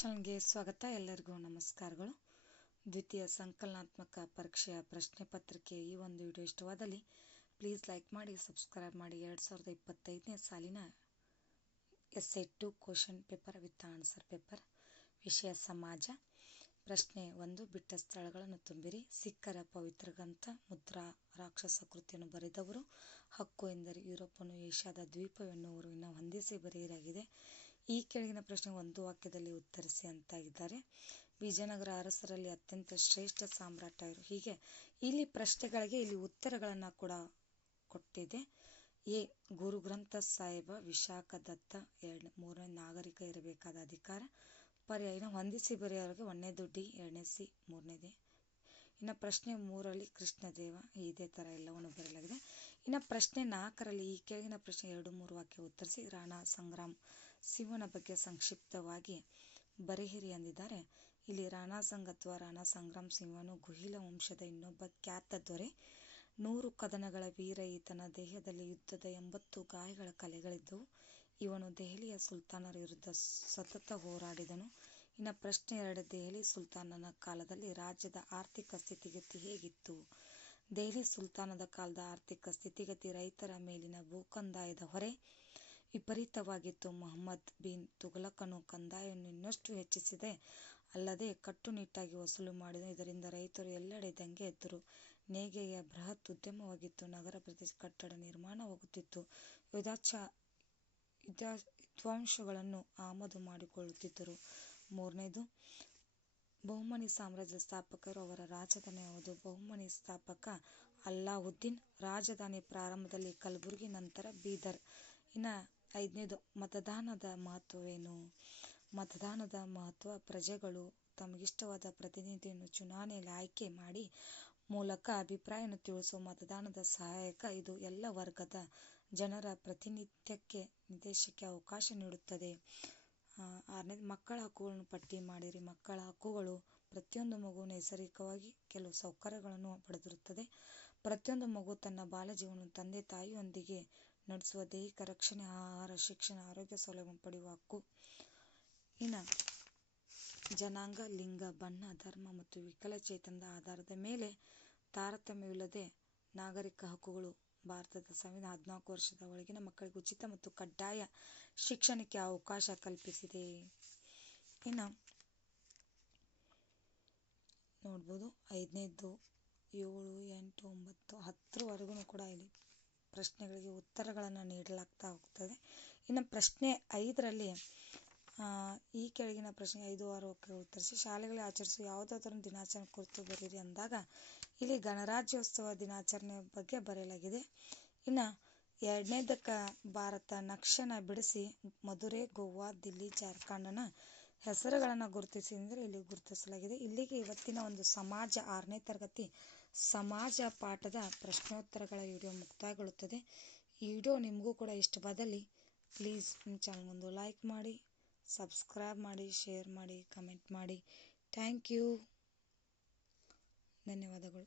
ಚಾನಲ್ಗೆ ಸ್ವಾಗತ. ಎಲ್ಲರಿಗೂ ನಮಸ್ಕಾರಗಳು. ದ್ವಿತೀಯ ಸಂಕಲನಾತ್ಮಕ ಪರೀಕ್ಷೆಯ ಪ್ರಶ್ನೆ ಪತ್ರಿಕೆ ಈ ಒಂದು ವಿಡಿಯೋ ಇಷ್ಟವಾದಲ್ಲಿ ಪ್ಲೀಸ್ ಲೈಕ್ ಮಾಡಿ, ಸಬ್ಸ್ಕ್ರೈಬ್ ಮಾಡಿ. ಎರಡು ಸಾವಿರದ ಇಪ್ಪತ್ತೈದನೇ ಸಾಲಿನ S A two question paper, with answer paper, ವಿಷಯ ಸಮಾಜ. ಪ್ರಶ್ನೆ ಒಂದು, ಬಿಟ್ಟ ಸ್ಥಳಗಳನ್ನು ತುಂಬಿರಿ. ಸಿಖ್ಖರ ಪವಿತ್ರ ಗ್ರಂಥ, ಮುದ್ರಾ, ರಾಕ್ಷಸ ಕೃತಿಯನ್ನು ಬರೆದವರು. ಹಕ್ಕು ಎಂದರೆ ಯುರೋಪನ್ನು, ಏಷ್ಯಾದ ದ್ವೀಪವೆನ್ನುವರು ಇನ್ನು ಹೊಂದಿಸಿ ಬರೆಯಲಾಗಿದೆ. ಈ ಕೆಳಗಿನ ಪ್ರಶ್ನೆ ಒಂದು ವಾಕ್ಯದಲ್ಲಿ ಉತ್ತರಿಸಿ ಅಂತ ಇದ್ದಾರೆ. ವಿಜಯನಗರ ಅರಸರಲ್ಲಿ ಅತ್ಯಂತ ಶ್ರೇಷ್ಠ ಸಾಮ್ರಾಟ ಇರು ಹೀಗೆ, ಇಲ್ಲಿ ಪ್ರಶ್ನೆಗಳಿಗೆ ಇಲ್ಲಿ ಉತ್ತರಗಳನ್ನು ಕೂಡ ಕೊಟ್ಟಿದೆ. ಎ ಗುರು ಗ್ರಂಥ ಸಾಹೇಬ ವಿಶಾಖದತ್ತ ಎರಡು ಮೂರನೇ ನಾಗರಿಕ ಇರಬೇಕಾದ ಅಧಿಕಾರ. ಪರ್ಯಾಯ ಹೊಂದಿಸಿ ಬರೆಯೋರಿಗೆ ಒಂದನೇ ದುಡ್ಡಿ, ಎರಡನೇ ಸಿ, ಮೂರನೇದೇ. ಇನ್ನು ಪ್ರಶ್ನೆ ಮೂರರಲ್ಲಿ ಕೃಷ್ಣದೇವ ಇದೇ ಥರ ಎಲ್ಲವನ್ನು ಬರೆಯಲಾಗಿದೆ. ಇನ್ನು ಪ್ರಶ್ನೆ ನಾಲ್ಕರಲ್ಲಿ ಈ ಕೆಳಗಿನ ಪ್ರಶ್ನೆ ಎರಡು ಮೂರು ವಾಕ್ಯ ಉತ್ತರಿಸಿ ರಾಣಾ ಸಂಗ್ರಾಮ್ ಶಿವನ ಬಗ್ಗೆ ಸಂಕ್ಷಿಪ್ತವಾಗಿ ಬರೆಹಿರಿ ಅಂದಿದ್ದಾರೆ. ಇಲ್ಲಿ ರಾಣಾ ಸಂಘ ಅಥವಾ ರಾಣಾ ಸಂಗ್ರಾಮ್ ಸಿಂಹನು ಗುಹಿಲ ವಂಶದ ಇನ್ನೊಬ್ಬ ಖ್ಯಾತ ದೊರೆ. ನೂರು ಕದನಗಳ ವೀರ ಈತನ ದೇಹದಲ್ಲಿ ಯುದ್ಧದ ಎಂಬತ್ತು ಗಾಯಗಳ ಕಲೆಗಳಿದ್ದವು. ಇವನು ದೆಹಲಿಯ ಸುಲ್ತಾನರ ವಿರುದ್ಧ ಸತತ ಹೋರಾಡಿದನು. ಇನ್ನು ಪ್ರಶ್ನೆ ಎರಡು. ದೆಹಲಿ ಸುಲ್ತಾನನ ಕಾಲದಲ್ಲಿ ರಾಜ್ಯದ ಆರ್ಥಿಕ ಸ್ಥಿತಿಗತಿ ಹೇಗಿತ್ತು? ದೆಹಲಿ ಸುಲ್ತಾನದ ಕಾಲದ ಆರ್ಥಿಕ ಸ್ಥಿತಿಗತಿ ರೈತರ ಮೇಲಿನ ಭೂಕಂದಾಯದ ಹೊರೆ ವಿಪರೀತವಾಗಿತ್ತು. ಮೊಹಮ್ಮದ್ ಬಿನ್ ತುಘಲಕನು ಕಂದಾಯವನ್ನು ಇನ್ನಷ್ಟು ಹೆಚ್ಚಿಸಿದೆ. ಅಲ್ಲದೆ ಕಟ್ಟುನಿಟ್ಟಾಗಿ ವಸೂಲು ಮಾಡಿದ ಇದರಿಂದ ರೈತರು ಎಲ್ಲೆಡೆ ದಂಗೆ ಎದ್ದರು. ನೇಯ್ಗೆಯ ಬೃಹತ್ ಉದ್ಯಮವಾಗಿತ್ತು. ನಗರ ಪ್ರದೇಶ ಕಟ್ಟಡ ನಿರ್ಮಾಣವಾಗುತ್ತಿತ್ತು. ಯುಧಾಚ ವಿದ್ವಾಂಸಗಳನ್ನು ಆಮದು ಮಾಡಿಕೊಳ್ಳುತ್ತಿದ್ದರು. ಮೂರನೇದು, ಬಹುಮನಿ ಸಾಮ್ರಾಜ್ಯದ ಸ್ಥಾಪಕರು ಅವರ ರಾಜಧಾನಿ ಯಾವುದು? ಬಹುಮನಿ ಸ್ಥಾಪಕ ಅಲ್ಲಾವುದ್ದೀನ್. ರಾಜಧಾನಿ ಪ್ರಾರಂಭದಲ್ಲಿ ಕಲಬುರಗಿ, ನಂತರ ಬೀದರ್. ಇನ್ನು ಐದನೇದು, ಮತದಾನದ ಮಹತ್ವವೇನು? ಮತದಾನದ ಮಹತ್ವ, ಪ್ರಜೆಗಳು ತಮಗಿಷ್ಟವಾದ ಪ್ರತಿನಿಧಿಯನ್ನು ಚುನಾವಣೆಯಲ್ಲಿ ಆಯ್ಕೆ ಮಾಡಿ ಮೂಲಕ ಅಭಿಪ್ರಾಯವನ್ನು ತಿಳಿಸುವ ಮತದಾನದ ಸಹಾಯಕ ಇದು ಎಲ್ಲ ವರ್ಗದ ಜನರ ಪ್ರತಿನಿತ್ಯಕ್ಕೆ ನಿರ್ದೇಶಕ್ಕೆ ಅವಕಾಶ ನೀಡುತ್ತದೆ. ಆರನೇದು ಮಕ್ಕಳ ಹಕ್ಕುಗಳನ್ನು ಪಟ್ಟಿ ಮಾಡಿರಿ. ಮಕ್ಕಳ ಹಕ್ಕುಗಳು ಪ್ರತಿಯೊಂದು ಮಗು ನೈಸರ್ಗಿಕವಾಗಿ ಕೆಲವು ಸೌಕರ್ಯಗಳನ್ನು ಪಡೆದಿರುತ್ತದೆ. ಪ್ರತಿಯೊಂದು ಮಗು ತನ್ನ ಬಾಲ್ಯಜೀವನ ತಂದೆ ತಾಯಿಯೊಂದಿಗೆ ನಡೆಸುವ ದೈಹಿಕ ರಕ್ಷಣೆ, ಆಹಾರ, ಶಿಕ್ಷಣ, ಆರೋಗ್ಯ ಸೌಲಭ್ಯ ಪಡೆಯುವ ಹಕ್ಕು. ಇನ್ನು ಜನಾಂಗ, ಲಿಂಗ, ಬಣ್ಣ, ಧರ್ಮ ಮತ್ತು ವಿಕಲಚೇತನದ ಆಧಾರದ ಮೇಲೆ ತಾರತಮ್ಯವಿಲ್ಲದೆ ನಾಗರಿಕ ಹಕ್ಕುಗಳು ಭಾರತದ ಸಂವಿಧಾನ ಹದಿನಾಲ್ಕು ವರ್ಷದ ಒಳಗಿನ ಮಕ್ಕಳಿಗೆ ಉಚಿತ ಮತ್ತು ಕಡ್ಡಾಯ ಶಿಕ್ಷಣಕ್ಕೆ ಅವಕಾಶ ಕಲ್ಪಿಸಿದೆ. ಇನ್ನು ನೋಡ್ಬೋದು ಐದನೇದು ಏಳು, ಎಂಟು, ಒಂಬತ್ತು, ಹತ್ತರವರೆಗೂ ಕೂಡ ಇಲ್ಲಿ ಪ್ರಶ್ನೆಗಳಿಗೆ ಉತ್ತರಗಳನ್ನು ನೀಡಲಾಗ್ತಾ ಹೋಗ್ತದೆ. ಇನ್ನು ಪ್ರಶ್ನೆ ಐದರಲ್ಲಿ ಈ ಕೆಳಗಿನ ಪ್ರಶ್ನೆ ಐದು, ಆರು ಉತ್ತರಿಸಿ, ಶಾಲೆಗಳಲ್ಲಿ ಆಚರಿಸುವ ಯಾವುದಾದ್ರೂ ದಿನಾಚರಣೆ ಕುರಿತು ಬರೀರಿ ಅಂದಾಗ, ಇಲ್ಲಿ ಗಣರಾಜ್ಯೋತ್ಸವ ದಿನಾಚರಣೆ ಬಗ್ಗೆ ಬರೆಯಲಾಗಿದೆ. ಇನ್ನು ಎರಡನೇದಕ್ಕ ಭಾರತ ನಕ್ಷೆನ ಬಿಡಿಸಿ, ಮಧುರೆ, ಗೋವಾ, ದಿಲ್ಲಿ, ಜಾರ್ಖಂಡನ ಹೆಸರುಗಳನ್ನು ಗುರುತಿಸಿ ಅಂದರೆ ಇಲ್ಲಿ ಗುರುತಿಸಲಾಗಿದೆ. ಇಲ್ಲಿಗೆ ಇವತ್ತಿನ ಒಂದು ಸಮಾಜ, ಆರನೇ ತರಗತಿ ಸಮಾಜ ಪಾಠದ ಪ್ರಶ್ನೋತ್ತರಗಳ ವಿಡಿಯೋ ಮುಕ್ತಾಯಗೊಳ್ಳುತ್ತದೆ. ಈ ವಿಡಿಯೋ ನಿಮಗೂ ಕೂಡ ಇಷ್ಟವಾದಲ್ಲಿ ಪ್ಲೀಸ್ ನಿಮ್ಮ ಒಂದು ಲೈಕ್ ಮಾಡಿ. ಸಬ್ಸ್ಕ್ರೈಬ್ ಮಾಡಿ ಶೇರ್ ಮಾಡಿ ಕಮೆಂಟ್ ಮಾಡಿ. Thank you. ಧನ್ಯವಾದಗಳು.